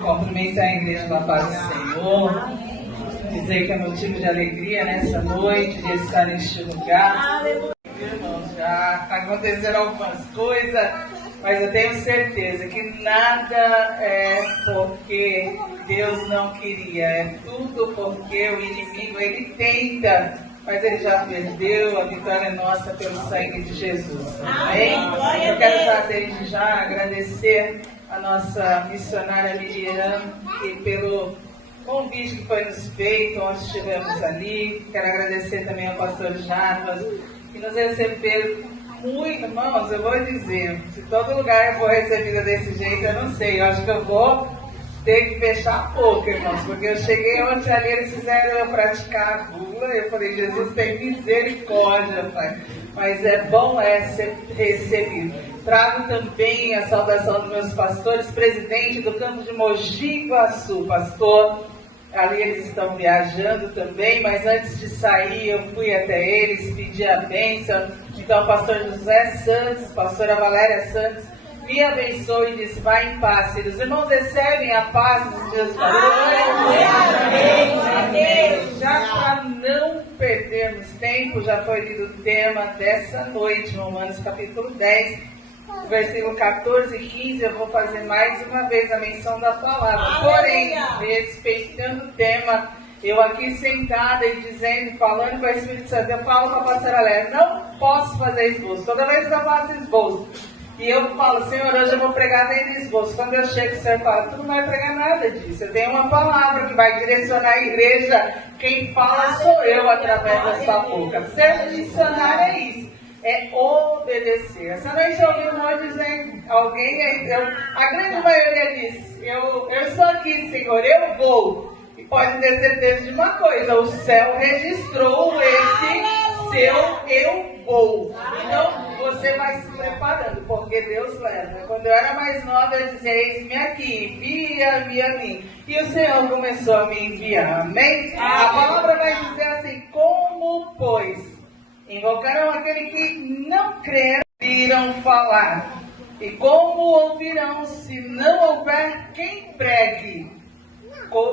Cumprimentar a igreja da paz do Senhor, dizer que é motivo de alegria nessa noite, de estar neste lugar. Irmãos, já aconteceram algumas coisas, mas eu tenho certeza que nada é porque Deus não queria, é tudo porque o inimigo, ele tenta, mas ele já perdeu, a vitória é nossa pelo sangue de Jesus. Amém? Eu quero já desde já agradecer a nossa missionária Miriam e pelo convite que foi nos feito, onde estivemos ali. Quero agradecer também ao pastor Jarbas, que nos receberam muito. Irmãos, eu vou dizer, se todo lugar eu for recebida desse jeito, eu não sei, eu acho que eu vou ter que fechar a boca, irmãos, porque eu cheguei ontem ali, eles fizeram eu praticar a bula, eu falei, Jesus tem misericórdia, Pai, mas é bom ser recebido. Trago também a saudação dos meus pastores, presidente do campo de Mogi Guaçu, pastor. Ali eles estão viajando também, mas antes de sair eu fui até eles, pedi a bênção. Então o pastor José Santos, pastora Valéria Santos, me abençoe e disse, vai em paz, filhos. Os irmãos recebem a paz dos meus pastores. Amém. Já para não perdermos tempo, já foi lido o tema dessa noite, Romanos capítulo 10. Versículo 14 e 15, eu vou fazer mais uma vez a menção da palavra. Porém, respeitando o tema, eu aqui sentada e dizendo, falando com o Espírito Santo, eu falo com a pastora Léa, não posso fazer esboço. Toda vez que eu faço esboço, e eu falo, Senhor, hoje eu vou pregar dentro do esboço. Quando eu chego, o Senhor fala, tu não vai pregar nada disso. Eu tenho uma palavra que vai direcionar a igreja. Quem fala sou eu através da sua boca. Ser missionário é isso. É obedecer. Essa noite eu ouvi um monte dizendo, a grande maioria disse, eu estou aqui, Senhor, eu vou. E pode ter certeza de uma coisa, o céu registrou esse seu eu vou. Então você vai se preparando, porque Deus leva. Quando eu era mais nova, eu dizia, eis-me aqui, envia-me a mim. E o Senhor começou a me enviar, amém? A palavra vai dizer assim, como pois invocarão aquele que não creram, irão falar. E como ouvirão se não houver quem pregue?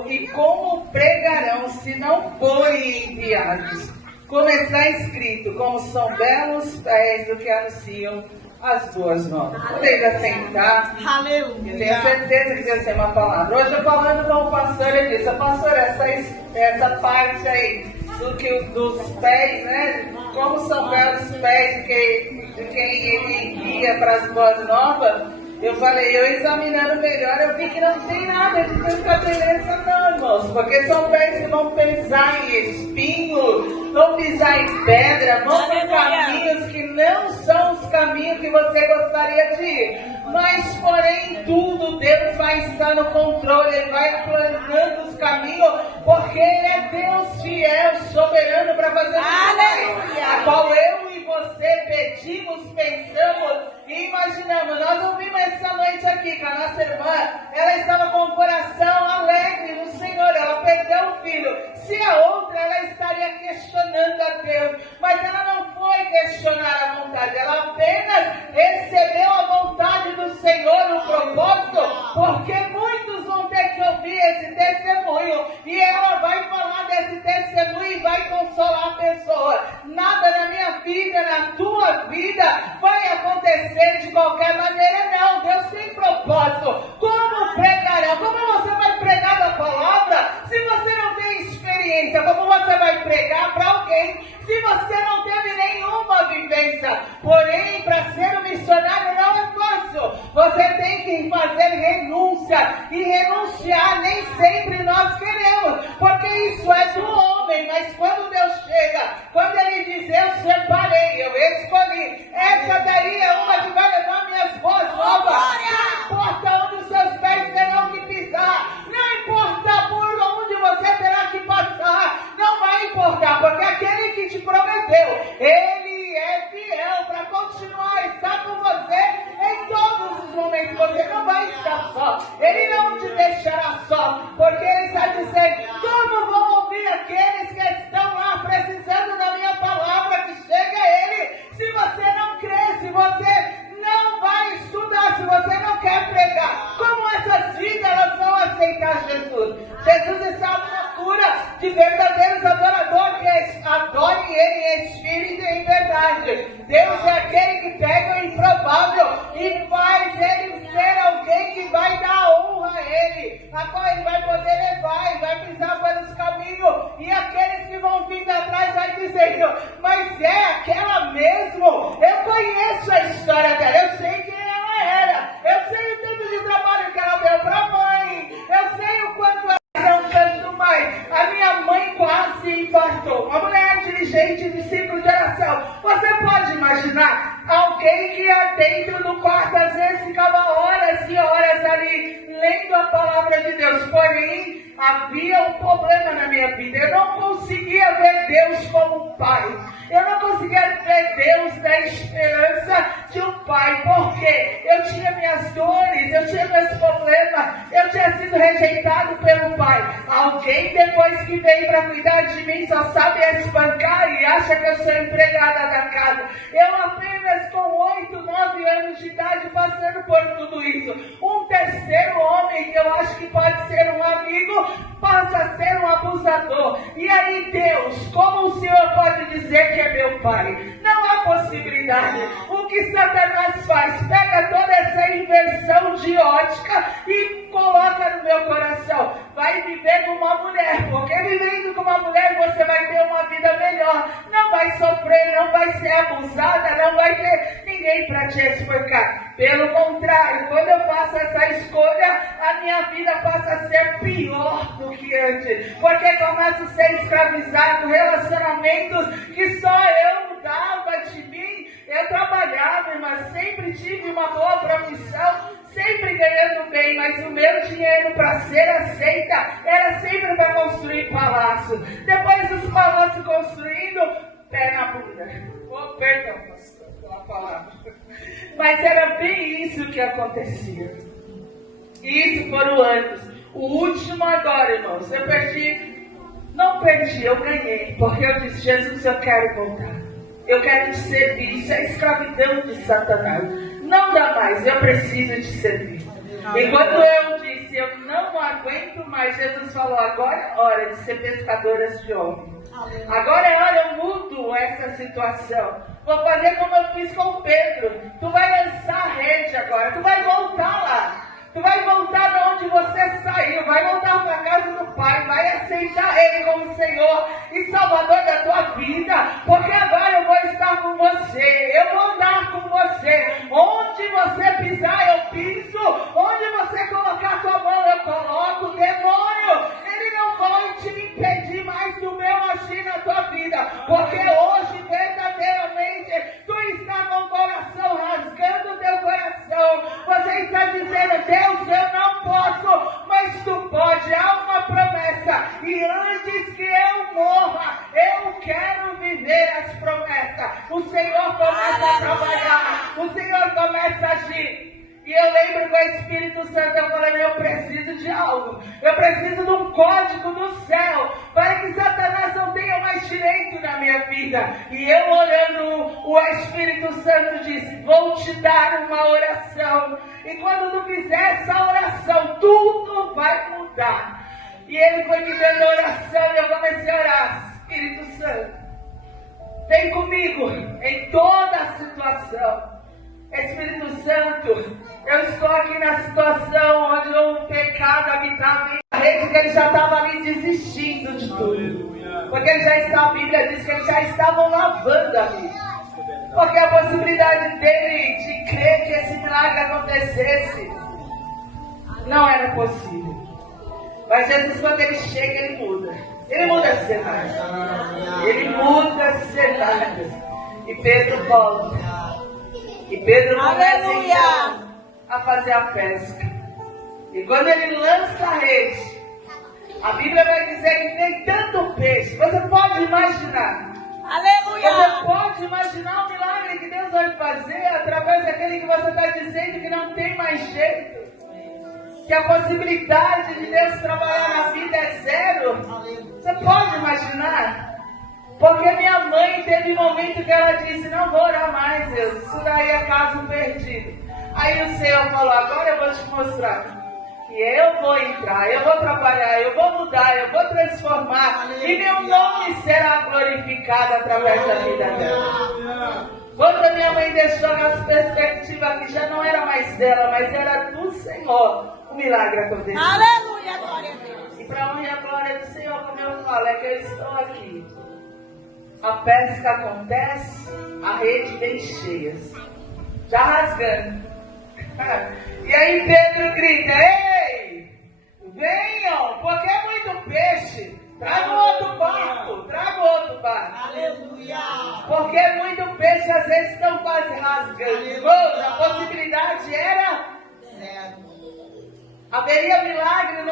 E como pregarão se não forem enviados? Como está escrito, como são belos pés do que anunciam as boas novas. Podem assentar. Aleluia. Eu tenho certeza que Deus tem uma palavra. Hoje eu falando com o pastor, ele disse, pastor, essa parte aí dos pés, né? Como são belos pés de quem ele envia para as boas novas. Eu falei, eu examinando melhor, eu vi que não tem nada de tanta beleza não, irmãos. Porque são pés que vão pisar em espinho, vão pisar em pedra, vão por caminhos que não são os caminhos que você gostaria de ir. Mas, porém, tudo Deus vai estar no controle, Ele vai planejando os caminhos, porque Ele é Deus fiel, soberano para fazer tudo, a qual eu e você pedimos, pensamos e imaginamos. Nós ouvimos essa noite aqui que a nossa irmã, ela estava com o coração alegre no Senhor, ela perdeu o filho. Se a outra, ela estaria questionando a Deus, mas ela não foi questionar a vontade, ela apenas recebeu a vontade do Senhor no propósito, porque muitos vão ter que ouvir esse testemunho, e ela vai falar desse testemunho e vai consolar a pessoa. Nada na minha vida, na tua vida, vai acontecer de qualquer maneira, não. Deus tem propósito. Como pregarão? Como você vai pregar a palavra se você não tem experiência? Como você vai pregar para alguém se você não teve nenhuma vivência? Porém, para ser um missionário não é fácil. Você tem que fazer renúncia, e renunciar nem sempre nós queremos, porque isso é do homem. Mas quando Deus chega, quando Ele diz, eu separei, eu escolhi, essa daí é uma que vai levar minhas boas novas. Não importa onde os seus pés terão que pisar, não importa por onde você terá que passar, não vai importar, porque aquele que te prometeu, Ele é fiel para continuar, estar com você em todos os momentos. Você não vai estar só, Ele não te deixará só, porque Ele está dizendo, como vão ouvir aqueles que estão lá precisando da minha palavra que chega a Ele, se você não crê, se você não vai estudar, se você não quer pregar? Como essas vidas impossibilidade. Deus é aquele que pega o improvável e faz ele ser alguém que vai dar honra a ele, a qual ele vai poder levar e vai pisar pelos caminhos. E aqueles que vão vindo atrás vai dizendo, mas é aquela mesmo? Eu conheço a história dela, eu sei quem ela era, eu sei o tanto de trabalho que ela deu para a mãe, eu sei o quanto ela não canto mais. A minha mãe quase infartou. Uma mulher dirigente de 5 de oração. Você pode imaginar alguém que ia dentro do quarto, às vezes ficava horas e horas ali lendo a palavra de Deus. Porém, havia um problema na minha vida. Eu não conseguia ver Deus como pai. Eu não conseguia ver Deus na esperança de um pai. Porque eu tinha minhas dores, eu tinha meus problemas, eu tinha sido rejeitado pelo pai. Alguém depois que veio para cuidar de mim só sabe espancar e acha que eu sou empregada da casa. Eu apenas com 8, 9 anos de idade passando por tudo isso. Um terceiro homem que eu acho que pode ser um amigo passa a ser um abusador. E aí Deus, como o Senhor pode dizer que é meu pai? Não há possibilidade. O que Satanás faz? Pega toda essa inversão de ótica e coloca no meu coração. Vai viver com uma mulher, porque vivendo com uma mulher você vai ter uma vida melhor. Não vai sofrer, não vai ser abusada, não vai ter ninguém para te espancar. Pelo contrário, quando eu faço essa escolha, a minha vida passa a ser pior do que antes. Porque começo a ser escravizado, relacionamentos que só eu dava de mim. Eu trabalhava, mas sempre tive uma boa profissão, sempre ganhando bem, mas o meu dinheiro para ser aceita era sempre para construir palácio. Depois dos palácios construindo, pé na bunda. Oh, perdão, pastor, pela palavra. Mas era bem isso que acontecia. E isso foram anos. O último agora, irmãos, eu perdi. Não perdi, eu ganhei. Porque eu disse, Jesus, eu quero voltar. Eu quero te servir. Isso é escravidão de Satanás. Não dá mais, eu preciso te servir. E quando eu disse, eu não aguento mais, Jesus falou, agora é hora de ser pescadoras de homens. Agora é hora, eu mudo essa situação. Vou fazer como eu fiz com Pedro. Tu vai lançar a rede agora, tu vai voltar lá. Tu vai voltar de onde você saiu, vai voltar para a casa do Pai, vai aceitar Ele como Senhor e Salvador da tua vida, porque agora eu vou estar com você, eu vou andar com você. Onde você pisar, eu piso, onde você colocar a tua mão, eu coloco. Demônio, ele não vai te impedir mais do meu agir na tua vida, porque hoje, verdadeiramente, tu está com o coração rasgando o teu coração. Você está dizendo, Deus, eu não posso, mas tu pode. Há uma promessa, e antes que eu morra, eu quero viver as promessas. O Senhor começa a trabalhar, o Senhor começa a agir. E eu lembro com o Espírito Santo, eu falei, eu preciso de algo, eu preciso de um código do céu, para que Satanás não tenha mais direito na minha vida. E eu orando, o Espírito Santo disse, vou te dar uma oração, e quando tu fizer essa oração, tudo vai mudar. E ele foi me dando oração, e eu comecei a orar, Espírito Santo, vem comigo em toda a situação. Espírito Santo, eu estou aqui na situação onde um pecado habitava em rede, que ele já estava ali desistindo de tudo. Porque ele já está, a Bíblia diz que eles já estavam lavando ali. Porque a possibilidade dele de crer que esse milagre acontecesse não era possível. Mas Jesus, quando ele chega, ele muda. Ele muda cenários. Ele muda cenários. E Pedro volta. E Pedro começa então a fazer a pesca. E quando ele lança a rede, a Bíblia vai dizer que tem tanto peixe. Você pode imaginar. Aleluia! Você pode imaginar o milagre que Deus vai fazer através daquele que você está dizendo que não tem mais jeito. Que a possibilidade de Deus trabalhar na vida é zero. Você pode imaginar? Porque minha mãe teve um momento que ela disse, não vou orar mais, Deus, isso daí é caso perdido. Aí o Senhor falou, agora eu vou te mostrar. que eu vou entrar, eu vou trabalhar, eu vou mudar, eu vou transformar, e meu nome será glorificado através da vida dela. Quando a minha mãe deixou as perspectivas que já não era mais dela, mas era do Senhor, o milagre aconteceu. Aleluia, glória a Deus. E para honra e a glória do Senhor, como eu falo, é que eu estou aqui. A pesca acontece, a rede vem cheia, já rasgando. E aí Pedro grita: ei, venham, porque é muito peixe. Traga outro barco, traga outro barco. Aleluia. Porque é muito peixe, às vezes estão quase rasgando. Irmãos, a possibilidade era Zero. haveria milagre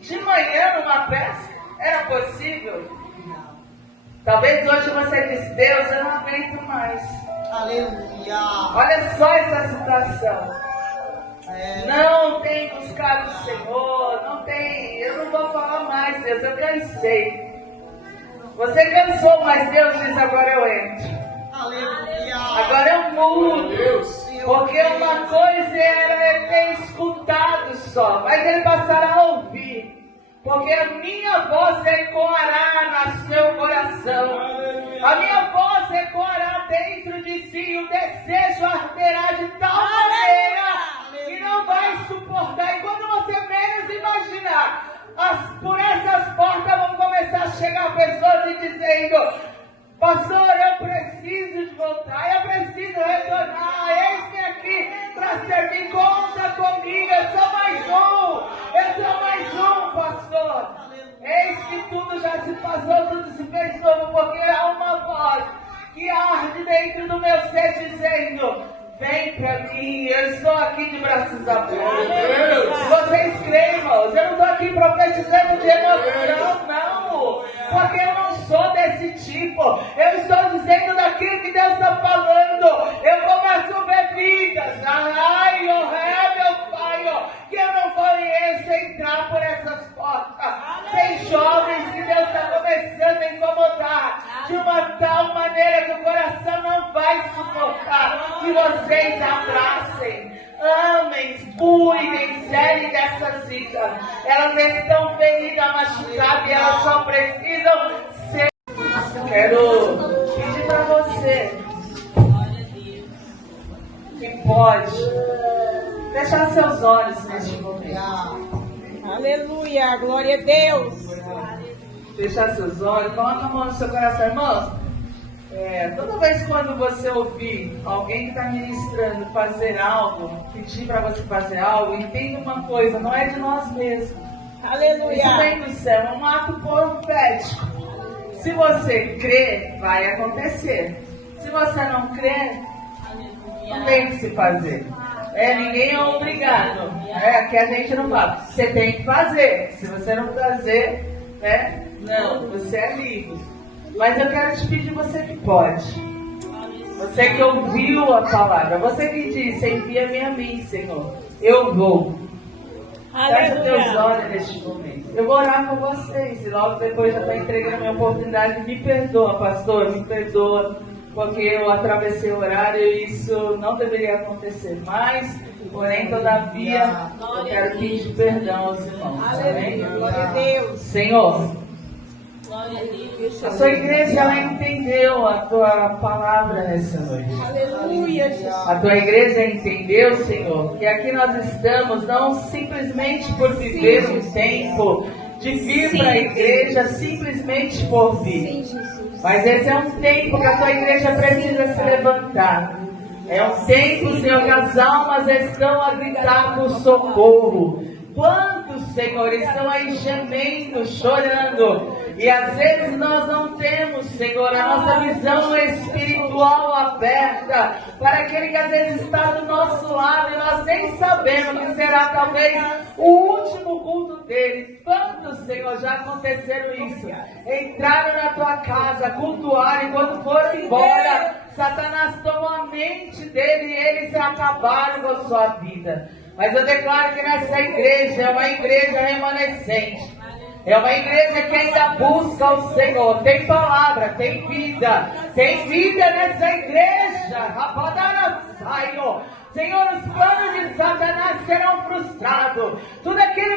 de manhã numa pesca? Era possível? Não. Talvez hoje você diz: Deus, eu não aguento mais. Aleluia. Olha só essa situação. Não tem buscado o Senhor, não tem, eu não vou falar mais, Deus, eu cansei. Você cansou, mas Deus diz: agora eu entro. Aleluia. Agora eu mudo. Porque uma coisa era ter escutado só, mas ele passará a ouvir. Porque a minha voz ecoará no seu coração. A minha voz ecoará dentro de si, e o desejo arderá de tal maneira que não vai suportar. E quando você menos imaginar, por essas portas vão começar a chegar pessoas e dizendo: pastor, eu preciso de voltar, eu preciso retornar, eis-me aqui para servir, conta comigo, eu sou mais um, pastor. Eis que tudo já se passou, tudo se fez novo, porque há uma voz que arde dentro do meu ser dizendo: vem para mim, eu estou aqui de braços abertos. Se vocês creem, irmãos, eu não estou aqui profetizando de emoção, não, porque eu não sou desse tipo. Eu estou dizendo daquilo que Deus está falando. Eu começo a ver vidas, ai, oh, meu pai, oh, que eu não conheço entrar por essas portas. Tem jovens que Deus está começando a incomodar de uma tal maneira que o coração não vai suportar. Que vocês abracem, amem, cuidem, serem dessas vidas. Elas estão feridas, machucadas, e elas só precisam ser. Quero pedir para você que pode fechar seus olhos neste momento. Aleluia, glória a Deus. Fechar seus olhos, coloca a mão no seu coração, irmãos. Toda vez quando você ouvir alguém que está ministrando fazer algo, pedir para você fazer algo, entenda uma coisa: não é de nós mesmos. Aleluia. Isso vem do céu, é um ato profético. Se você crê, vai acontecer. Se você não crê, não tem o que se fazer. Ninguém é obrigado. Aqui a gente não fala. Você tem que fazer. Se você não fazer, não, você é livre. Mas eu quero te pedir, você que pode. Você que ouviu a palavra. Você que disse: envia-me a mim, Senhor. Eu vou. Fecha teus olhos neste momento. Eu vou orar com vocês. E logo depois já estou entregando a minha oportunidade. Me perdoa, pastor. Me perdoa. Porque eu atravessei o horário e isso não deveria acontecer mais. Porém, todavia, eu quero pedir perdão aos irmãos. Amém? Glória a Deus. Senhor, a sua igreja, ela entendeu a tua palavra nessa noite. Aleluia, Jesus. A tua igreja entendeu, Senhor, que aqui nós estamos não simplesmente por viver um tempo de vir para a igreja simplesmente por vir. Mas esse é um tempo que a tua igreja precisa se levantar. É um tempo, Senhor, que as almas estão a gritar por socorro. Quantos, Senhor, estão aí gemendo, chorando? E às vezes nós não temos, Senhor, a nossa visão espiritual aberta para aquele que às vezes está do nosso lado e nós nem sabemos que será talvez o último culto deles. Quantos, Senhor, já aconteceram isso? Entraram na tua casa, cultuaram e quando foram embora, Satanás tomou a mente dele e eles acabaram com a sua vida. Mas eu declaro que nessa igreja é uma igreja remanescente. É uma igreja que ainda busca o Senhor. Tem palavra, tem vida. Tem vida nessa igreja. Rapadara Saio. Senhor, os planos de Satanás serão frustrados. Tudo aquilo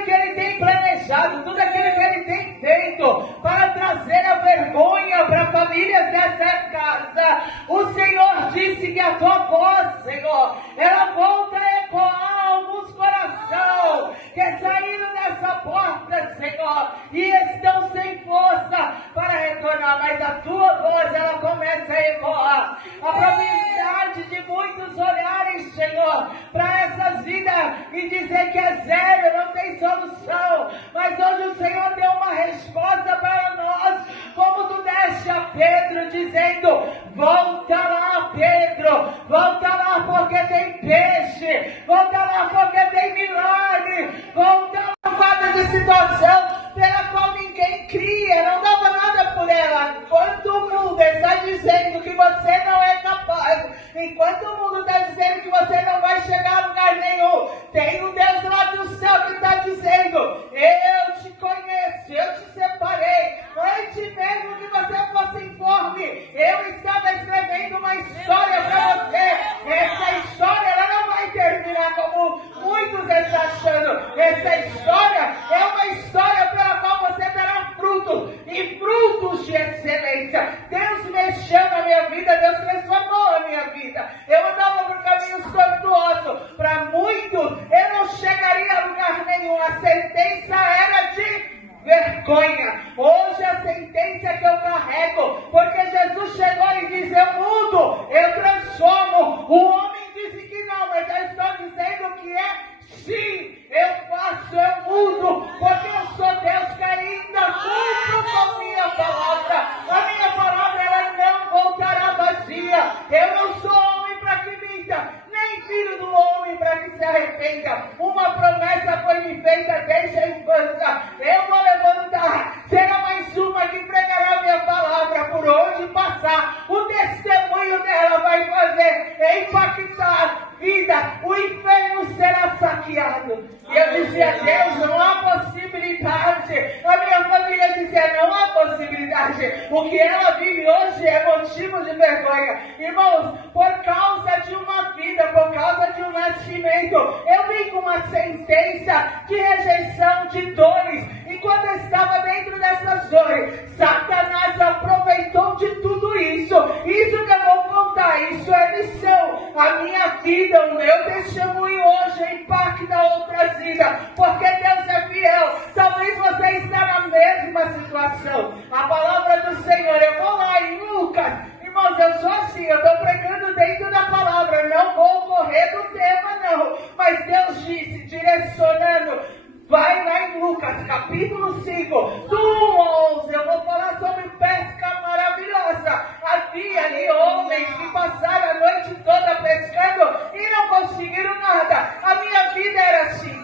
a tua voz, Senhor, ela volta a ecoar alguns corações que saíram dessa porta, Senhor, e estão sem força para retornar, mas a tua voz, ela começa a ecoar. A probabilidade de muitos olharem, Senhor, para essas vidas e dizer que é zero, não tem solução, mas hoje o Senhor deu uma resposta para nós, como tu deste a Pedro, dizendo: volta lá, Pedro, volta lá porque tem peixe, volta lá porque tem milagre, volta lá por causa de situação pela qual ninguém cria, não dava nada por ela. Enquanto o mundo está dizendo que você não é capaz, enquanto o mundo está dizendo que você não vai chegar a lugar nenhum, tem um Deus lá do céu que está dizendo: eu te conheço, eu te separei, antes mesmo que você fosse informe, eu estava escrevendo uma história para você. Essa história, ela não vai terminar como muitos estão achando. Essa história é uma história pela qual você terá frutos, e frutos de excelência. Deus mexeu na minha vida, Deus transformou a minha vida. Eu andava por caminhos tortuosos, para muitos eu não chegaria a lugar nenhum. A sentença era de vergonha. Hoje a sentença que eu carrego, porque Jesus chegou e disse: eu mudo, eu transformo. O homem disse que não, mas eu estou dizendo que é sim. Eu faço, eu mudo, porque eu sou Deus que ainda cumpro com minha palavra. A minha palavra, ela não voltará vazia. Eu não sou homem para que minta, nem filho do homem para que se arrependa. Uma promessa foi me feita desde a infância. Eu vou levantar, será mais uma que pregará minha palavra por onde passar. O testemunho dela vai fazer impactar vida. O inferno será saqueado. E eu dizia: Deus, não há possibilidade. A minha família dizia: não há possibilidade. O que ela vive hoje é motivo de vergonha. Irmãos, por causa de uma vida, por causa de um nascimento, eu vim com uma sentença de rejeição, de dores. E quando eu estava dentro dessas dores, Satanás aproveitou de tudo isso. Isso que eu vou contar, isso é lição. A minha vida, o meu testemunho hoje impacta outras vidas, porque Deus é fiel. Talvez você está na mesma situação. A palavra do Senhor, eu vou lá em Lucas. Irmãos, eu sou assim, eu estou pregando dentro da palavra, não vou correr do tema não, mas Deus disse, direcionando, vai lá em Lucas, capítulo 5, do 1 ao 11, eu vou falar sobre pesca maravilhosa. Havia ali homens que passaram a noite toda pescando e não conseguiram nada. A minha vida era assim,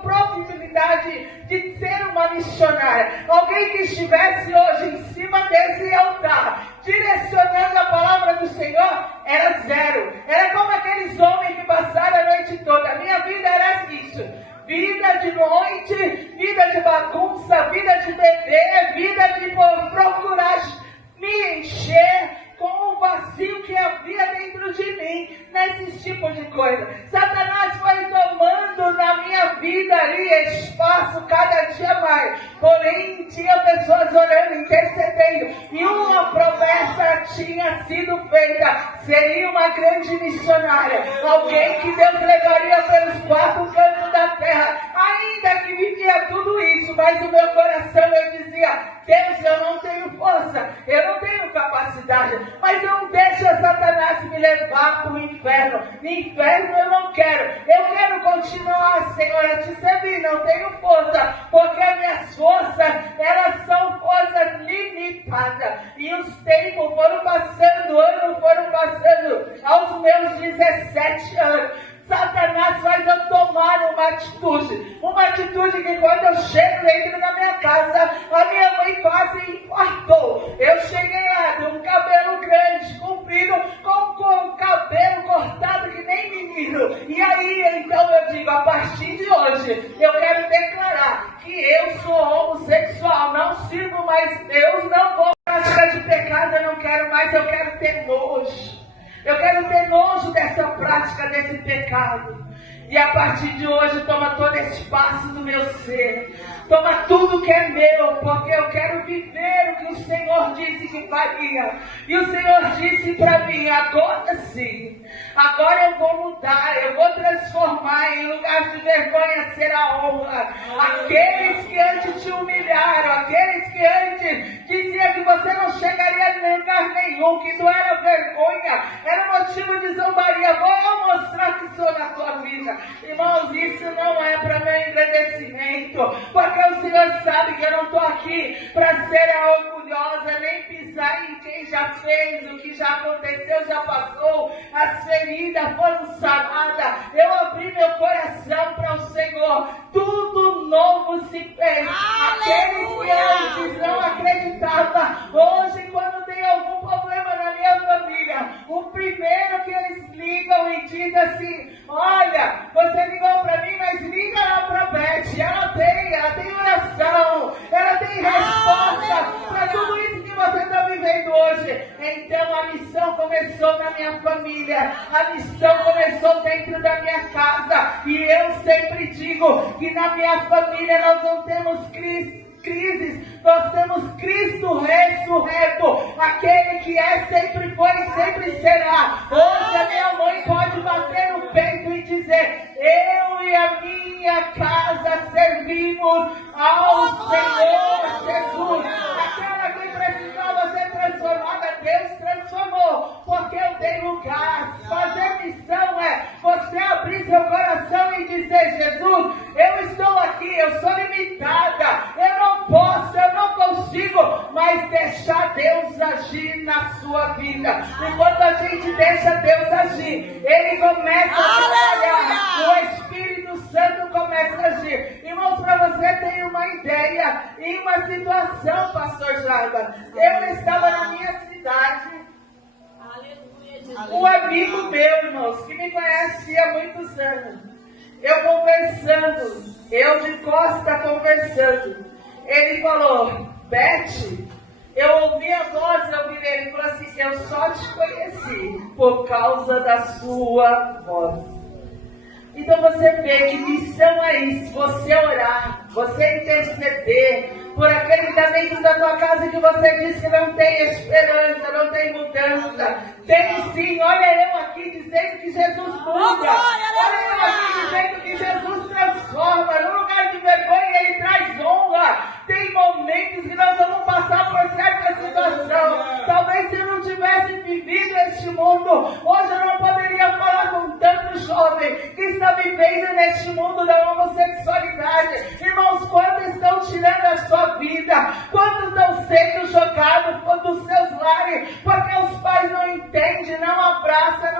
probabilidade de ser uma missionária. Alguém que estivesse hoje em cima desse altar, direcionando a palavra do Senhor, era zero. Era como aqueles homens que passaram a noite toda. A minha vida era isso. Vida de noite, vida de bagunça, vida de beber, vida de procurar me encher com o vazio que havia dentro de mim, nesse tipo de coisa. Satanás foi tomando na minha vida ali espaço cada dia mais. Porém, tinha pessoas orando, intercedendo, e uma promessa tinha sido feita: seria uma grande missionária, alguém que Deus levaria pelos 4 cantos da terra. Ainda que vivia tudo isso, mas o meu coração, eu dizia: Deus, eu não tenho força, eu não tenho capacidade, mas não deixa Satanás me levar para o inferno. No inferno eu não quero. Eu quero continuar, Senhor, a te servir. Não tenho força, porque as minhas forças, elas são forças limitadas. E os tempos foram passando, anos foram passando. Aos meus 17 anos, Satanás faz eu tomar uma atitude que quando eu chego dentro da minha casa, a minha mãe quase infartou. Eu cheguei lá de um cabelo grande, comprido, com cabelo cortado que nem menino. E aí, então eu digo, a partir de hoje, eu quero declarar que eu sou homossexual, não sirvo mais Deus, não vou prática de pecado, eu não quero mais, eu quero ter nojo. Eu quero ter nojo dessa prática, desse pecado. E a partir de hoje, toma todo espaço do meu ser. Toma tudo que é meu, porque eu quero viver o que o Senhor disse que faria. E o Senhor disse para mim, agora sim, agora eu vou mudar, eu vou transformar, em lugar de vergonha será honra. Aqueles que antes te humilharam, aqueles que antes diziam que você não chegaria em lugar nenhum, que não era vergonha, era motivo de zombaria, vou mostrar que sou na tua vida. Irmãos, isso não é para meu engrandecimento, porque o Senhor sabe que eu não estou aqui para ser orgulhosa, nem pisar em quem já fez, o que já aconteceu, já passou, as feridas foram sanadas. Eu abri meu coração para o Senhor, tudo novo se fez. Aqueles que antes não acreditavam, hoje quando tem algum problema na minha família, o primeiro que eles ligam e dizem assim, olha, você ligou para mim, mas liga lá para a Beth, ela tem oração, ela tem resposta para tudo isso que você está vivendo hoje. Então a missão começou na minha família, a missão começou dentro da minha casa, e eu sempre digo que na minha família nós não temos crises, nós temos Cristo ressurreto, aquele que é, sempre foi e sempre será. Hoje a minha mãe pode bater no peito e dizer, eu e a minha casa servimos ao Senhor Jesus. Aquela que precisava ser transformada, Deus transformou, porque eu dei lugar. Fazer missão é você abrir seu coração e dizer, Jesus, eu estou aqui, eu sou limitada, eu não posso, eu não consigo, mas deixar Deus agir na sua vida. E quando a gente deixa Deus agir, Ele começa a trabalhar, o Espírito Santo começa a agir. Irmãos, para você ter uma ideia, em uma situação, pastor Jada, eu estava na minha cidade, um amigo meu, irmãos, que me conhece há muitos anos, eu conversando, eu de costa conversando, ele falou, Beth, eu ouvi a voz, eu virei, ele falou assim, eu só te conheci por causa da sua voz. Então você vê que missão é isso, você orar, você interceder por aquele que está dentro da tua casa que você diz que não tem esperança, não tem mudança. Tem sim, olha eu aqui dizendo que Jesus muda, olha eu aqui dizendo que Jesus transforma, no lugar de vergonha Ele traz honra. Tem momentos que nós vamos passar por certa situação, talvez se eu não tivesse vivido este mundo, hoje eu não poderia falar com tanto jovem que está vivendo neste mundo da homossexualidade. Irmãos, quantos estão tirando a sua vida? Quantos estão sendo jogados dos seus lares? Porque os pais não entendem, não abraçam,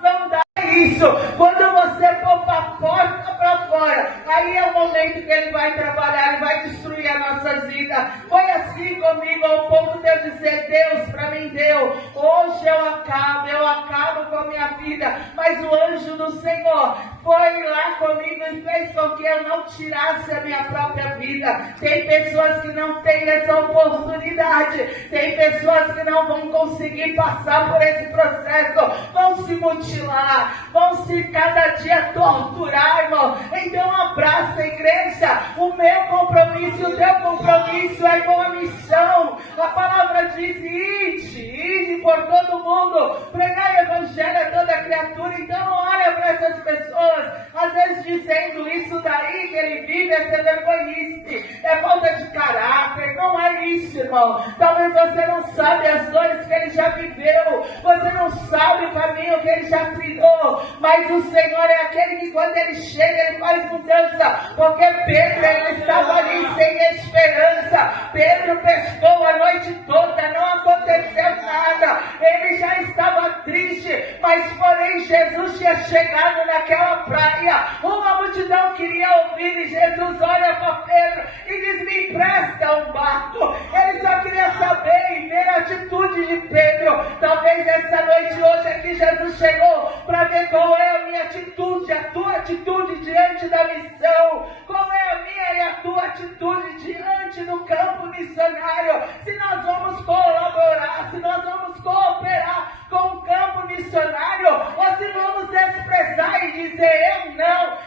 não dá isso. Quando você pôr a porta para fora, aí é o momento que Ele vai trabalhar e vai destruir a nossa vida. Foi assim comigo, ao ponto de eu dizer, Deus, para mim deu. Hoje eu acabo com a minha vida. Mas o anjo do Senhor foi lá comigo e fez com que eu não tirasse a minha própria vida. Tem pessoas que não têm essa oportunidade. Tem pessoas que não vão conseguir passar por esse processo. Vão se mutilar, vão se cada dia torturar, irmão. Então abraça a igreja. O meu compromisso e o teu compromisso é com a missão. A palavra diz, ide por todo mundo, pregai o evangelho a toda criatura. Então olha para essas pessoas, às vezes dizendo isso daí que ele vive é ser vergonhice, é falta de caráter. Não é isso, irmão. Talvez você não sabe as dores que ele já viveu, você não sabe o caminho que ele já trilhou, mas o Senhor é aquele que quando ele chega, ele faz mudança. Porque Pedro, ele estava ali sem esperança. Pedro pescou a noite toda, não aconteceu nada, ele já estava triste, mas porém Jesus tinha chegado naquela praia, uma multidão queria ouvir, e Jesus olha para Pedro e diz, me empresta um barco. Ele só queria saber e ver a atitude de Pedro. Talvez essa noite hoje aqui Jesus chegou para ver qual é a minha atitude, a tua atitude diante da missão, qual é a minha e a tua atitude diante do campo missionário. Se nós vamos colaborar, se nós vamos cooperar com o campo missionário, ou se vamos desprezar e dizer,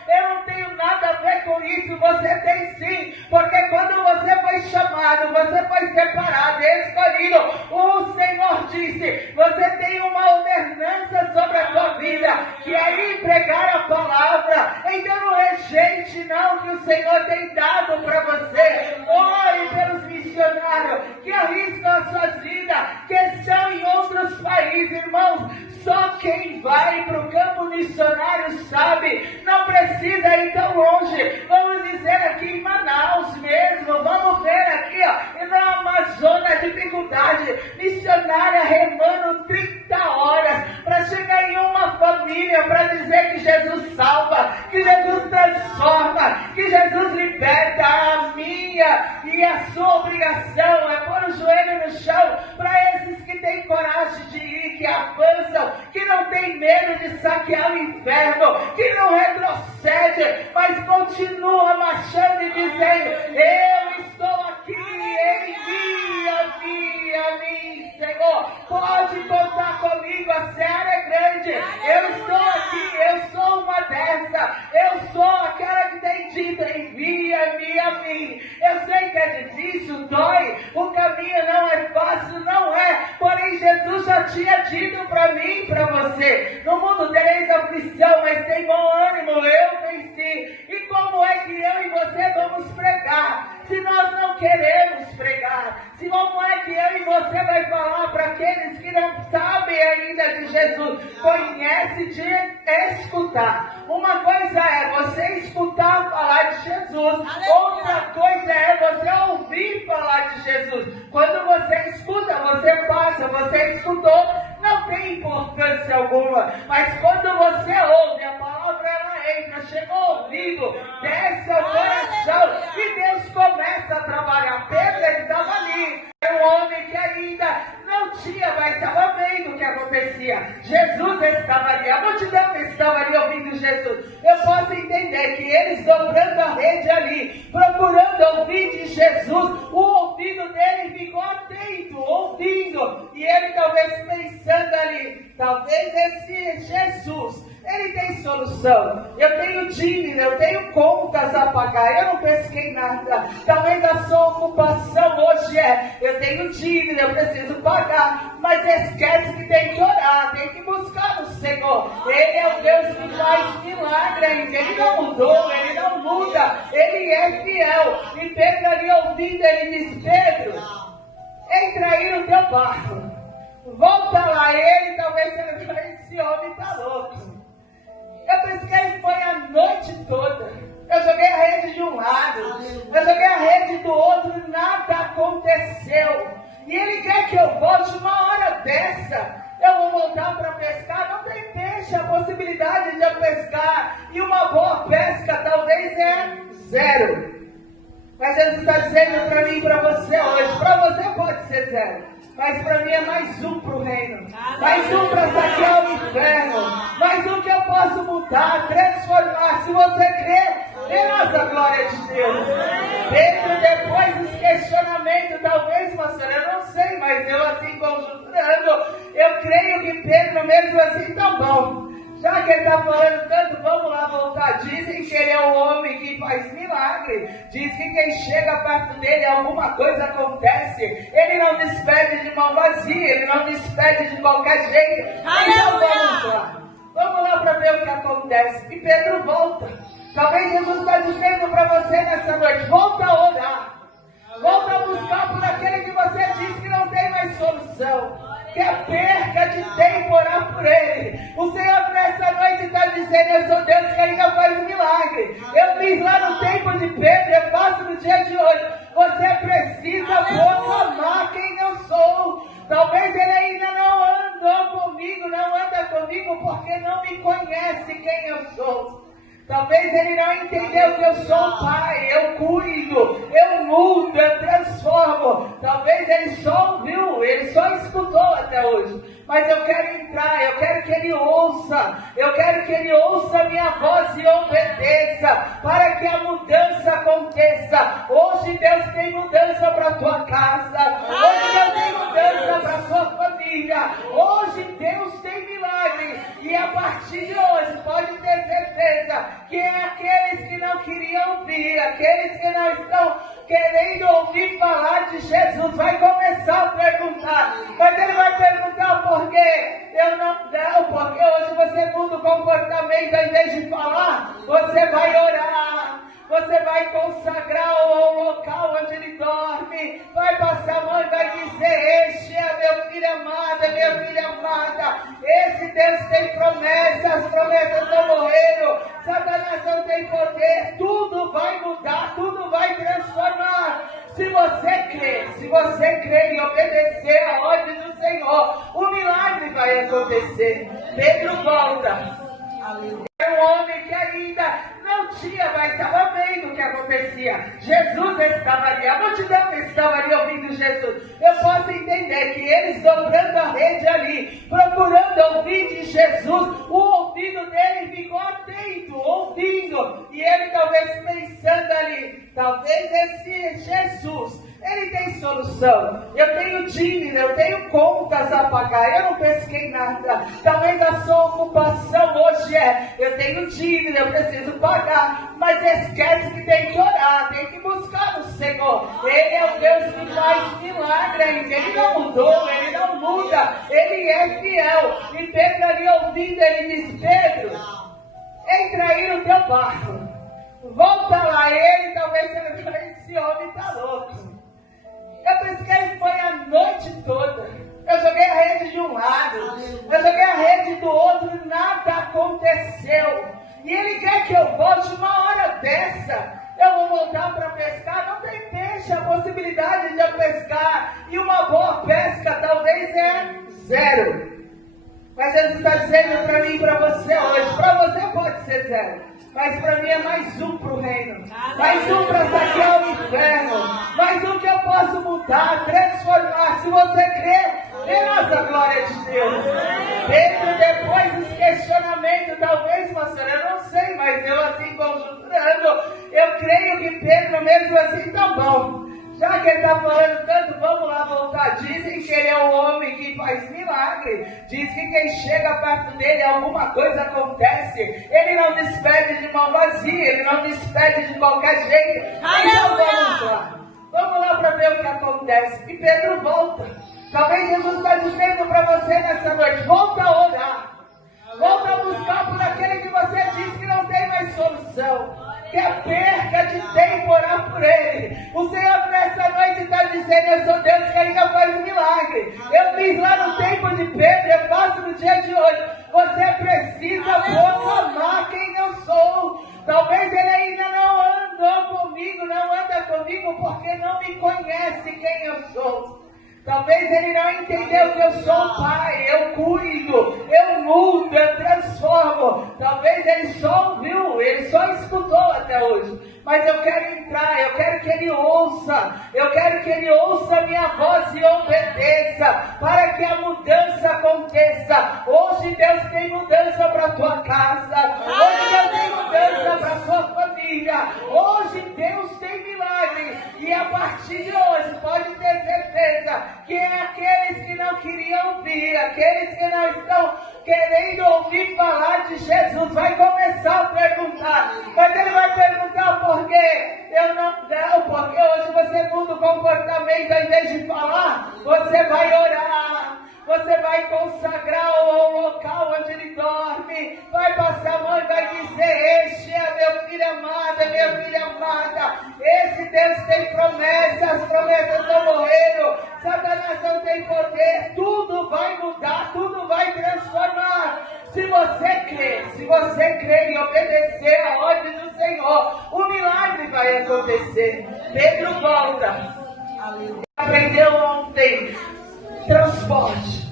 eu não tenho nada a ver com isso. Você tem sim, porque quando você foi chamado, você foi separado e escolhido, o Senhor disse, você tem uma ordenança sobre a tua vida, que é pregar a palavra. Então não rejeite não que o Senhor tem dado para você. Ore pelos missionários que arriscam as suas vidas, que estão em outros países, irmãos. Só quem vai para o campo missionário sabe, não precisa ir tão longe. Vamos dizer aqui em Manaus mesmo, vamos ver aqui, ó, na Amazônia, a dificuldade, missionária remando 30 horas para chegar em uma família, para dizer que Jesus salva, que Jesus transforma, que Jesus liberta. A minha e a sua obrigação é pôr o joelho no chão para esses que têm coragem de ir, que avançam, que não tem medo de saquear o inferno, que não retrocede, mas continua marchando e dizendo, eu estou aqui, envia-me a mim, Senhor. Pode contar comigo, a seara é grande. Eu estou aqui, eu sou uma dessa. Eu sou aquela que tem dito, envia-me a mim. Eu sei que é difícil, dói, o caminho não é fácil, não é. Porém, Jesus já tinha dito para mim e para você, no mundo tereis aflição, mas tem bom ânimo, eu venci. E como é que eu e você vamos pregar, se nós não queremos pregar? Se como é que eu e você vai falar para aqueles que não sabem ainda de Jesus? Conhece de escutar. Uma coisa é você escutar falar de Jesus, outra coisa é você ouvir falar de Jesus. Quando você escuta, você passa, você escutou, não tem importância alguma. Mas quando você ouve, a palavra ela entra, chega ao ouvido, desce ao coração e Deus começa a trabalhar. Pedro estava ali, era um homem que ainda não tinha, mas estava vendo o que acontecia. Jesus estava ali, a multidão estava ali ouvindo Jesus. Eu posso entender que eles dobrando a rede ali, procurando ouvir de Jesus, o ouvido dele ficou atento, ouvindo, e ele talvez pensando ali, talvez esse Jesus, ele tem solução. Eu tenho dívida, eu tenho contas a pagar, eu não pesquei nada. Talvez a sua ocupação hoje eu tenho dívida, eu preciso pagar. Mas esquece que tem que orar, tem que buscar o Senhor. Ele é o Deus que faz milagre ainda. Ele não mudou, ele não muda, ele é fiel. E Pedro ali ouvindo, ele diz, Pedro, entra aí no teu barco, volta lá. Ele talvez esse homem está louco. Eu pesquei, foi a noite toda. Eu joguei a rede de um lado, eu joguei a rede do outro, nada aconteceu. E ele quer que eu volte uma hora dessa. Eu vou voltar para pescar, não tem peixe, a possibilidade de eu pescar. E uma boa pesca talvez é 0. Mas Jesus está dizendo para mim e para você hoje, para você pode ser 0. Mas para mim é mais um para o reino. Mais um para saquear o inferno. Mais um que eu posso mudar, transformar. Se você crer, verás a glória de Deus. Pedro, depois dos questionamentos, talvez, pastor, eu não sei, mas eu assim conjunturando, eu creio que Pedro mesmo assim tá bom. Já que ele está falando tanto, vamos lá voltar. Dizem que ele é um homem que faz milagre. Diz que quem chega perto dele, alguma coisa acontece. Ele não despede de mão vazia, ele não despede de qualquer jeito. Então vamos lá. Vamos lá para ver o que acontece. E Pedro volta. Talvez Jesus está dizendo para você nessa noite, volta a orar. Volta a buscar por aquele que você diz que não tem mais solução. Que é perca de tempo orar por ele. O Senhor nessa noite está dizendo, eu sou Deus que ainda faz milagre. Eu fiz lá no tempo de Pedro, eu faço no dia de hoje. Você precisa proclamar quem eu sou. Talvez ele ainda não andou comigo, não anda comigo porque não me conhece quem eu sou. Talvez ele não entendeu que eu sou um pai, eu cuido, eu mudo, eu transformo. Talvez ele só ouviu, ele só escutou até hoje. Mas eu quero entrar, eu quero que ele ouça. Eu quero que ele ouça a minha voz e obedeça, para que a mudança aconteça. Hoje Deus tem mudança para a tua casa. Hoje Deus tem mudança para a tua família. Hoje Deus tem milagre. E a partir de hoje, pode ter certeza, aqueles que não queriam ouvir, aqueles que não estão querendo ouvir falar de Jesus, vai começar a perguntar, mas ele vai perguntar por quê? Eu não, porque hoje você muda o comportamento, ao invés de falar, você vai orar. Você vai consagrar o local onde ele dorme. Vai passar a mão e vai dizer: este é meu filho amado, é minha filha amada. Esse Deus tem promessas, as promessas não morreram. Satanás não tem poder. Tudo vai mudar, tudo vai transformar. Se você crer e obedecer a ordem do Senhor, o milagre vai acontecer. Pedro volta. Era um homem que ainda não tinha, mas estava vendo o que acontecia. Jesus estava ali, a multidão estava ali ouvindo Jesus. Eu posso entender que eles dobrando a rede ali, procurando ouvir de Jesus, o ouvido dele ficou atento, ouvindo. E ele talvez pensando ali, talvez esse Jesus, ele tem solução. Eu tenho dívida, eu tenho contas a pagar, eu não pesquei nada. Talvez a sua ocupação hoje eu tenho dívida, eu preciso pagar. Mas esquece que tem que orar, tem que buscar o Senhor. Ele é o Deus que faz milagre ainda. Ele não mudou, ele não muda, ele é fiel. E Pedro ali ouvindo, ele diz: Pedro, entra aí no teu barco, volta lá. Ele talvez esse homem está louco. Eu pesquei, foi a noite toda. Eu joguei a rede de um lado, eu joguei a rede do outro, nada aconteceu. E ele quer que eu volte uma hora dessa. Eu vou voltar para pescar, não tem peixe, a possibilidade de eu pescar. E uma boa pesca talvez é 0. Mas Jesus está dizendo para mim e para você hoje, para você pode ser 0. Mas para mim é mais um para o reino. Mais um para saquear o inferno. Mais um que eu posso mudar, transformar. Se você crer, verás a glória de Deus. Pedro, depois dos questionamentos, talvez, pastor, eu não sei, mas eu assim conjunturando, eu creio que Pedro mesmo assim tá bom. Já que ele está falando tanto, vamos lá voltar. Dizem que ele é um homem que faz milagre. Diz que quem chega perto dele, alguma coisa acontece. Ele não despede de mão vazia, ele não despede de qualquer jeito. Então vamos lá. Vamos lá para ver o que acontece. E Pedro volta. Talvez Jesus está dizendo para você nessa noite: volta a orar. Volta a buscar por aquele que você diz que não tem mais solução. Que é perca de tempo orar por ele. O Senhor nessa noite está dizendo: eu sou Deus que ainda faz milagre. Eu fiz lá no tempo de Pedro, eu faço no dia de hoje. Você precisa proclamar quem eu sou. Talvez ele ainda não andou comigo, não anda comigo porque não me conhece quem eu sou. Talvez ele não entendeu que eu sou pai, eu cuido, eu mudo, eu transformo. Talvez ele só ouviu, ele só escutou até hoje. Mas eu quero entrar, eu quero que ele ouça. Eu quero que ele ouça a minha voz e obedeça, para que a mudança aconteça. Hoje Deus tem mudança para a tua casa. Hoje Deus tem mudança para a tua família. Hoje Deus tem milagre. E a partir de hoje, pode ter certeza que é aqueles que não queriam ouvir, aqueles que não estão querendo ouvir falar de Jesus, vai começar a perguntar. Mas ele vai perguntar por quê? Eu não, porque hoje você muda o comportamento, ao invés de falar, você vai orar. Você vai consagrar o local onde ele dorme. Vai passar a mão e vai dizer: este é meu filho amado, é minha filha amada. Esse Deus tem promessas, as promessas não morreram. Satanás não tem poder. Tudo vai mudar, tudo vai transformar. Se você crer e obedecer a ordem do Senhor, o milagre vai acontecer. Pedro volta. Aprendeu ontem. Transporte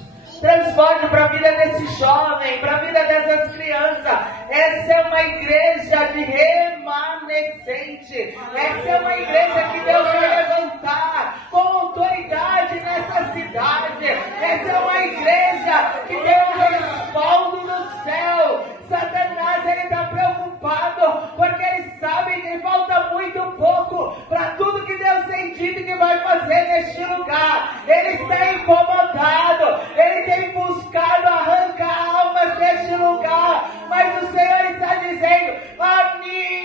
para a vida desse jovem, para a vida dessas crianças. Essa é uma igreja de remanescente. Essa é uma igreja que Deus vai levantar com autoridade nessa cidade. Essa é uma igreja que tem um respaldo no céu. Satanás, ele está preocupado, porque ele sabe que falta muito pouco para tudo que Deus tem dito que vai fazer neste lugar. Ele está incomodado, ele tem buscado arrancar almas deste lugar, mas o Senhor está dizendo: a minha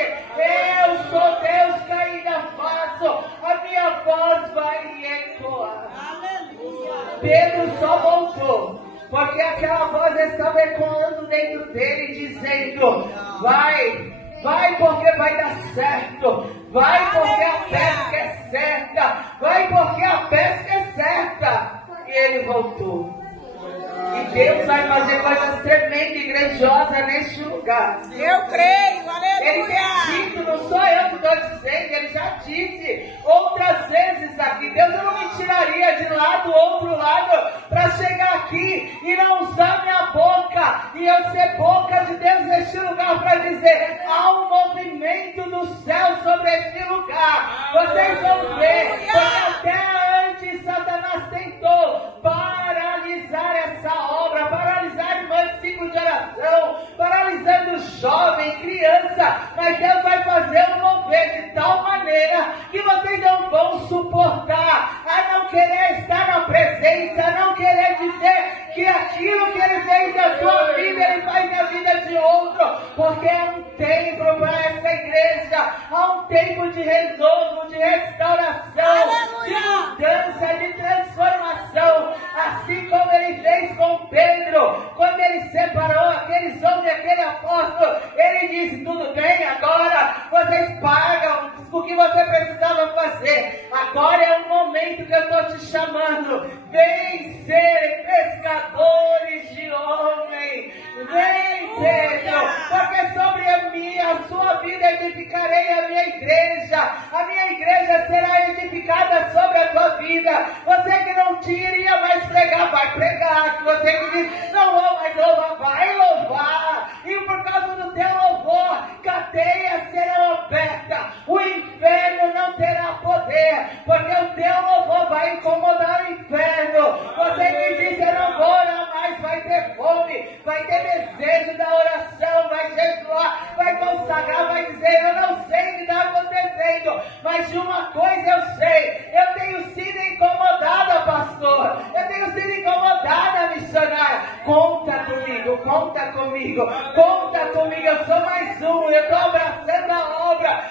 Eu sou Deus que ainda faço. A minha voz vai ecoar. Pedro só voltou porque aquela voz estava ecoando dentro dele, dizendo: vai porque vai dar certo, vai porque a pesca é certa, vai porque a pesca é certa. E ele voltou. E Deus vai fazer coisas tremendas e grandiosas neste lugar. Eu creio, aleluia. Ele tem dito, não sou eu que estou dizendo, ele já disse outras vezes aqui. Deus, eu não me tiraria de lá do outro lado para chegar aqui e não usar minha boca e eu ser boca de Deus neste lugar para dizer: há um movimento do céu sobre este lugar. Vocês vão ver, porque até antes Satanás tentou paralisar essa obra, paralisar irmãos de ciclo de oração, paralisando jovem, criança, mas Deus vai fazer um mover de tal maneira que vocês não vão suportar a não querer estar na presença, a não querer dizer que aquilo que Ele fez na sua vida, Ele faz na vida de outro, porque é um tempo para essa igreja, há um tempo de renovo, de restauração, de mudança, de transformação, assim como Ele fez com Pedro, quando Ele separou aqueles homens, aquele apóstolo, Ele disse: tudo bem, agora vocês pagam o que você precisava fazer, agora é o momento que eu estou te chamando, vem ser pescadores de homens, vem Pedro, porque sobre a sua vida edificarei a minha igreja será edificada sobre a tua vida. Você que não iria mais pregar, vai pregar. Você que diz: não vou mais louvar, vai louvar. E por causa do teu louvor, cadeias serão abertas, o inferno não terá poder, porque o teu louvor vai incomodar o inferno. Você que diz: eu não vou orar mais, vai ter fome, vai ter desejo da oração, vai jejuar, vai consagrar, vai dizer: eu não sei o que está acontecendo, mas de uma coisa eu sei, eu tenho sido incomodada, pastor, eu tenho sido incomodada, missionária. Conta comigo, eu sou mais um, eu estou abraçando a obra,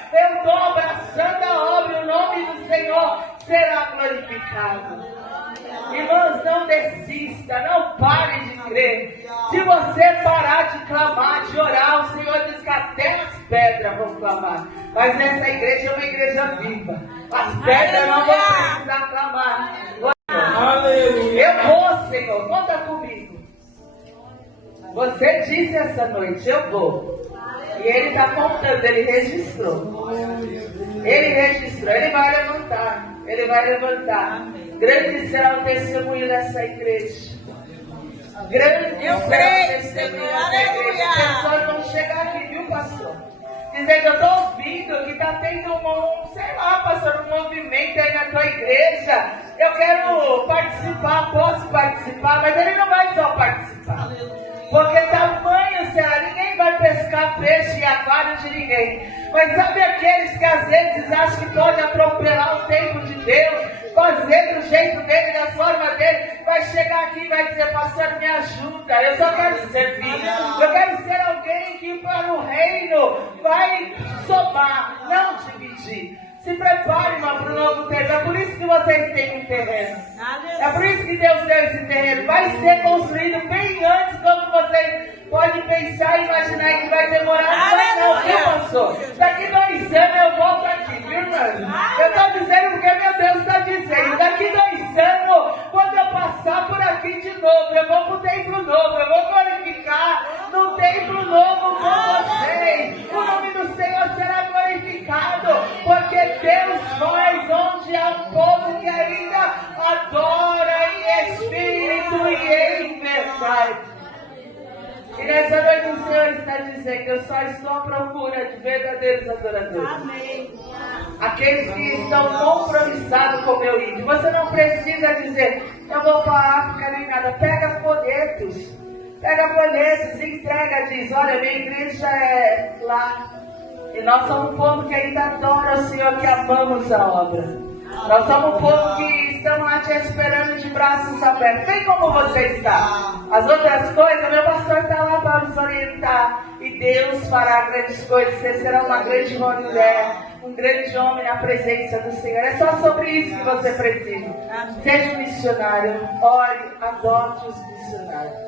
o nome do Senhor será glorificado. Irmãos, não desista, não pare de crer. Se você parar de clamar, de orar, o Senhor diz que até as pedras vão clamar. Mas essa igreja é uma igreja viva. As pedras não vão precisar clamar. Eu vou, Senhor, conta comigo. Você disse essa noite: eu vou. E Ele está contando, Ele registrou. Ele vai levantar. Grande será o testemunho dessa igreja. Grande será o testemunho dessa igreja. As pessoas vão chegar aqui, viu, pastor? Dizendo: eu estou ouvindo que está tendo um movimento aí na tua igreja. Eu quero participar, posso participar, mas ele não vai só participar. Porque tamanho será, ninguém vai pescar peixe em aquário de ninguém. Mas sabe aqueles que às vezes acham que pode atropelar o tempo de Deus, fazer do jeito dele, da forma dele, vai chegar aqui e vai dizer: pastor, me ajuda, eu só quero servir. Eu quero ser alguém que para o reino vai somar, não dividir. Se prepare, irmão, para o novo terreno. É por isso que vocês têm um terreno. É por isso que Deus deu esse terreno. Vai ser construído bem antes, quando vocês podem pensar e imaginar que vai demorar. Não, viu, pastor? Daqui 2 anos eu volto aqui, viu, irmão? Eu estou dizendo porque meu Deus está dizendo. Daqui 2 anos, quando eu passar por aqui de novo, eu vou para o templo novo, eu vou glorificar no templo novo com vocês. O nome do Senhor será glorificado, porque Deus faz onde há um povo que ainda adora em espírito e em verdade. E nessa noite o Senhor está dizendo: eu só estou à procura de verdadeiros adoradores. Amém. Aqueles que estão compromissados com o meu ídolo. Você não precisa dizer: eu vou para a África nem nada. Pega folhetos, entrega, diz: olha, minha igreja é lá. E nós somos um povo que ainda adora o Senhor, que amamos a obra. Nós somos um povo que estamos lá te esperando de braços abertos. Vem como você está. As outras coisas, meu pastor está lá para nos orientar. E que Deus fará grandes coisas. Você será uma grande mulher, um grande homem na presença do Senhor. É só sobre isso que você precisa. Seja um missionário. Ore, adote os missionários.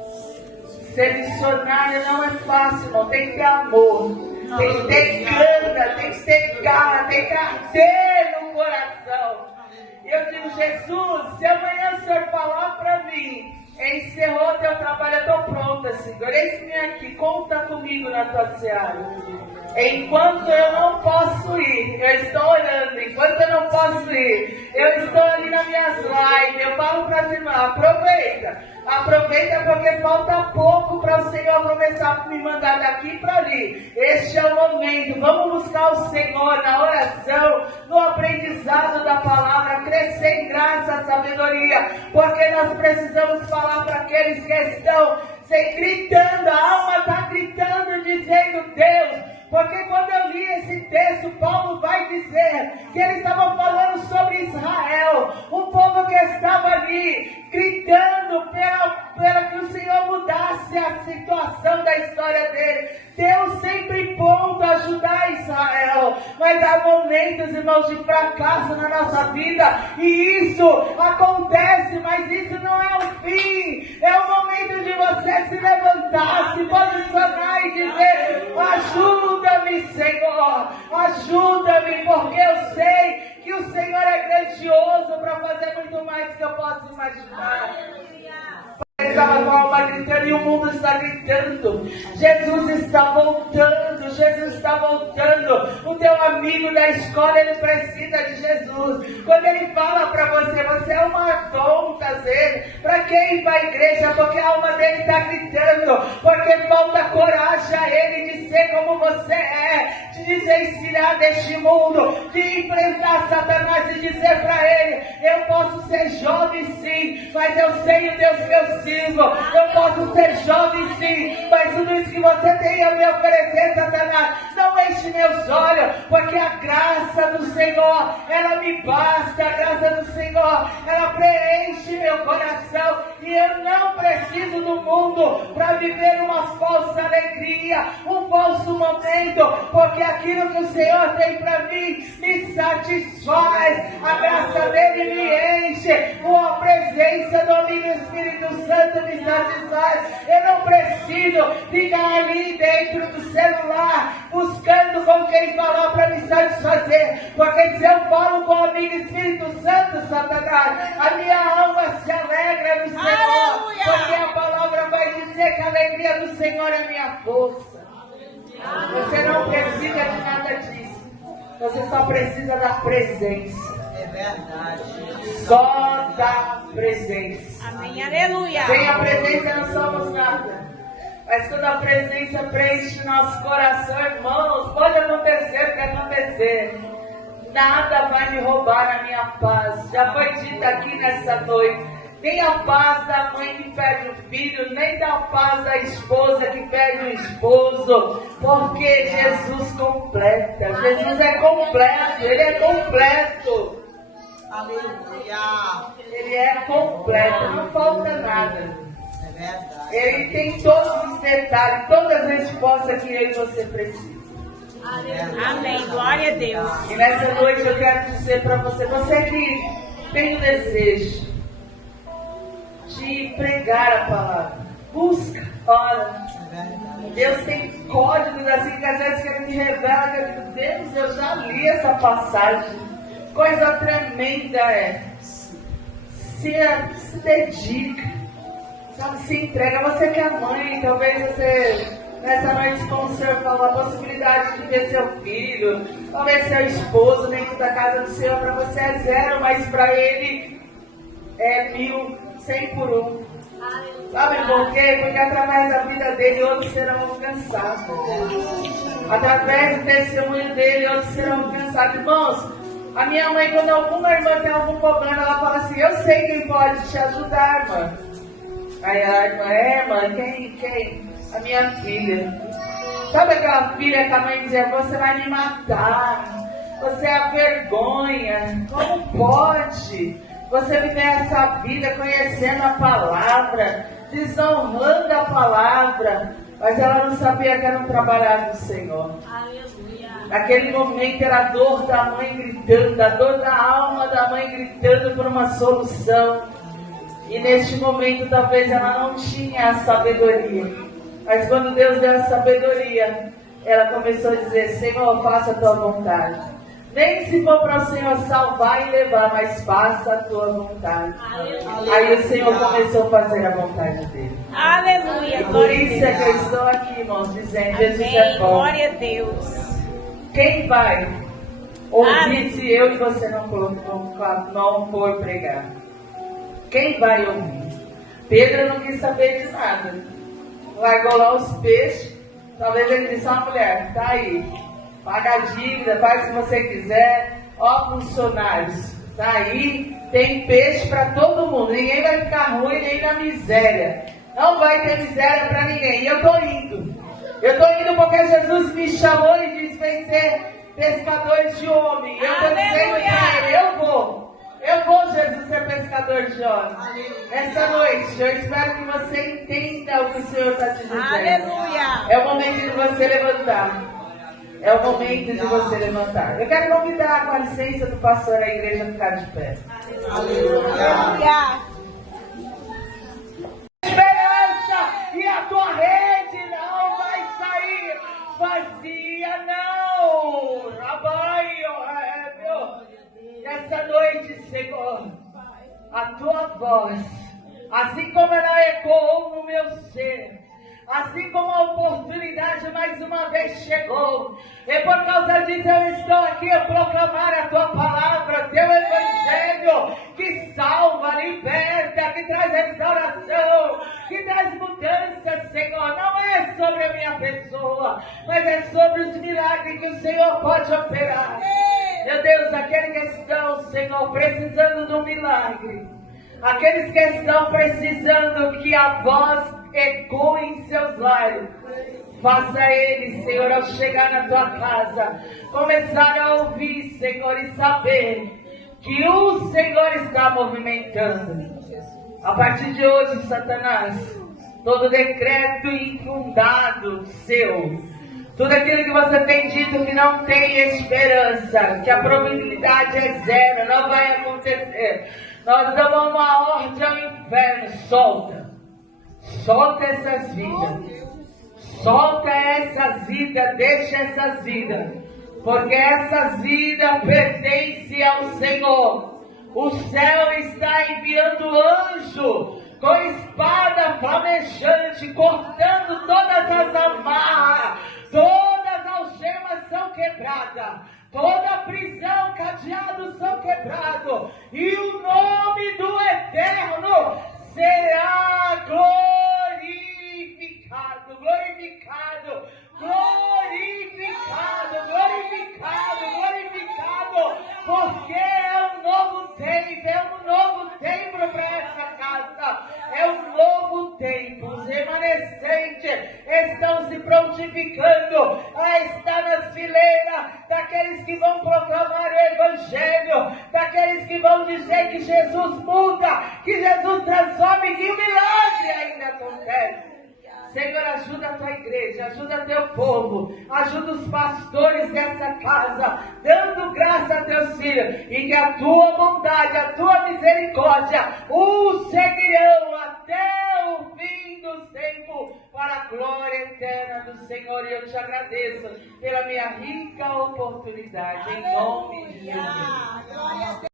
Ser missionário não é fácil, não. Tem que ter amor, tem que ter grana, tem que ter garra, tem que arder no coração. E eu digo, Jesus, se amanhã o Senhor falar para mim, encerrou teu trabalho, eu estou pronta, Senhor. Eis-me aqui, conta comigo na tua seara. Enquanto eu não posso ir, eu estou orando. Enquanto eu não posso ir, eu estou ali nas minhas lives. Eu falo para as irmãs, aproveita porque falta pouco para o Senhor começar a me mandar daqui para ali. Este é o momento. Vamos buscar o Senhor na oração, no aprendizado da palavra, crescer em graça, sabedoria, porque nós precisamos falar para aqueles que estão gritando. A alma está gritando, dizendo: Deus. Porque quando eu li esse texto, Paulo vai dizer que eles estavam falando sobre Israel, um povo que estava ali gritando pela que o Senhor mudasse a situação da história dele. Deus sempre pronto a ajudar Israel, mas há momentos, irmãos, de fracasso na nossa vida, e isso acontece, mas isso não é o fim. É o momento de você se levantar, se posicionar e dizer: ajuda-me, Senhor, ajuda-me, porque eu sei que o Senhor é grandioso para fazer muito mais do que eu posso imaginar. Estava com a alma gritando e o mundo está gritando. Jesus está voltando, Jesus está voltando. O teu amigo da escola, ele precisa de Jesus. Quando ele fala para você, você é uma tonta, às vezes. Para quem vai à igreja? Porque a alma dele está gritando. Porque falta coragem a ele de ser como você é, de desensinar deste mundo, de enfrentar Satanás e dizer para ele: eu posso ser jovem sim, mas eu sei o Deus que eu sirvo. Eu posso ser jovem sim, mas tudo isso que você tem a me oferecer, Satanás, não enche meus olhos, porque a graça do Senhor, ela me basta. A graça do Senhor, ela preenche meu coração, e eu não preciso do mundo para viver uma falsa alegria, um falso momento, porque aquilo que o Senhor tem para mim me satisfaz. A graça dele me enche, a presença do amigo Espírito Santo me satisfaz. Eu não preciso ficar ali dentro do celular buscando com quem falar para me satisfazer, porque se eu falo com o amigo Espírito Santo, Satanás, a minha alma se alegra no Senhor. Porque a palavra vai dizer que a alegria do Senhor é minha força. Você não precisa de nada disso, você só precisa da presença. É verdade. Só da presença. Amém, aleluia. Sem a presença não somos nada. Mas quando a presença preenche nosso coração, irmãos, pode acontecer o que acontecer, nada vai me roubar a minha paz. Já foi dito aqui nessa noite: nem a paz da mãe que perde o filho, nem da paz da esposa que perde o esposo, porque Jesus completa. Jesus é completo, Ele é completo. Aleluia. Ele é completo, não falta nada. É verdade. Ele tem todos os detalhes, todas as respostas que eu e você precisa. Amém, glória a Deus. E nessa noite eu quero dizer para você, você que tem o desejo de pregar a palavra, busca, ora. Deus tem códigos assim que às vezes Ele me revela, que eu digo: Deus, eu já li essa passagem. Coisa tremenda é. Se dedica, sabe, se entrega. Você que é mãe, talvez você nessa noite com o Senhor falou a possibilidade de ver seu filho, talvez seu esposo dentro da casa do Senhor. Para você é 0, mas para Ele é 1000, 100 por 1. Sabe por quê? Porque através da vida dele outros serão alcançados. Através do testemunho dele outros serão alcançados. Irmãos, a minha mãe, quando alguma irmã tem algum problema, ela fala assim: eu sei quem pode te ajudar, irmã. Aí a irmã: mãe, quem? A minha filha. Sabe aquela filha que a mãe dizia: você vai me matar, você é a vergonha, como pode você viver essa vida conhecendo a palavra, desonrando a palavra? Mas ela não sabia que era um trabalhar do Senhor. Naquele momento era a dor da mãe gritando, a dor da alma da mãe gritando por uma solução. E neste momento talvez ela não tinha a sabedoria. Mas quando Deus deu a sabedoria, ela começou a dizer: Senhor, faça a tua vontade. Nem se for para o Senhor salvar e levar, mas faça a tua vontade. Aleluia. Aí o Senhor começou a fazer a vontade dele. Aleluia. E por isso é que eu estou aqui, irmãos, dizendo: Jesus é bom. Glória a Deus. Quem vai ouvir se eu e você não for pregar? Quem vai ouvir? Pedro não quis saber de nada. Largou lá os peixes. Talvez ele disse: uma mulher, tá aí. Paga a dívida, faz se você quiser. Ó, funcionários, tá aí. Tem peixe para todo mundo. Ninguém vai ficar ruim nem na miséria. Não vai ter miséria para ninguém. E eu tô indo. Eu estou indo porque Jesus me chamou e disse: vem ser pescador de homem. Eu estou dizendo para ele: eu vou, Jesus, ser pescador de homem. Nessa noite, eu espero que você entenda o que o Senhor está te dizendo. Aleluia. É o momento de você levantar. É o momento de você levantar. Eu quero convidar, com a licença do pastor, a igreja a ficar de pé. Aleluia. Esperança, e a tua rede não vai sair vazia, não. Nessa noite, Senhor, a tua voz, assim como ela ecoou no meu ser, assim como a oportunidade mais uma vez chegou, e por causa disso eu estou aqui a proclamar a tua palavra, teu evangelho, que salva, liberta, que traz restauração, que traz mudança, Senhor. Não é sobre a minha pessoa, mas é sobre os milagres que o Senhor pode operar. Meu Deus, aqueles que estão, Senhor, precisando de um milagre, aqueles que estão precisando que a voz ecoe em seus lares, faça eles, Senhor, ao chegar na tua casa, começar a ouvir, Senhor, e saber que o Senhor está movimentando. A partir de hoje, Satanás, todo decreto infundado seu, tudo aquilo que você tem dito que não tem esperança, que a probabilidade é zero, não vai acontecer, nós damos uma ordem ao inferno: solta. Solta essas vidas. Solta essas vidas, deixa essas vidas. Porque essas vidas pertencem ao Senhor. O céu está enviando anjo com espada flamejante, cortando todas as amarras. Todas as algemas são quebradas. Toda prisão, cadeados são quebrados. E o nome do Eterno será glorificado, glorificado, glorificado, glorificado, glorificado, porque é um novo tempo para essa casa, é um novo tempo. Os remanescentes estão se prontificando a estar nas fileiras daqueles que vão proclamar o Evangelho, daqueles que vão dizer que Jesus muda, que Jesus transforma e que o milagre ainda acontece. Senhor, ajuda a tua igreja, ajuda teu povo, ajuda os pastores dessa casa, dando graça a teus filhos, e que a tua bondade, a tua misericórdia os seguirão até o fim dos tempos, para a glória eterna do Senhor. E eu te agradeço pela minha rica oportunidade, em nome de Jesus.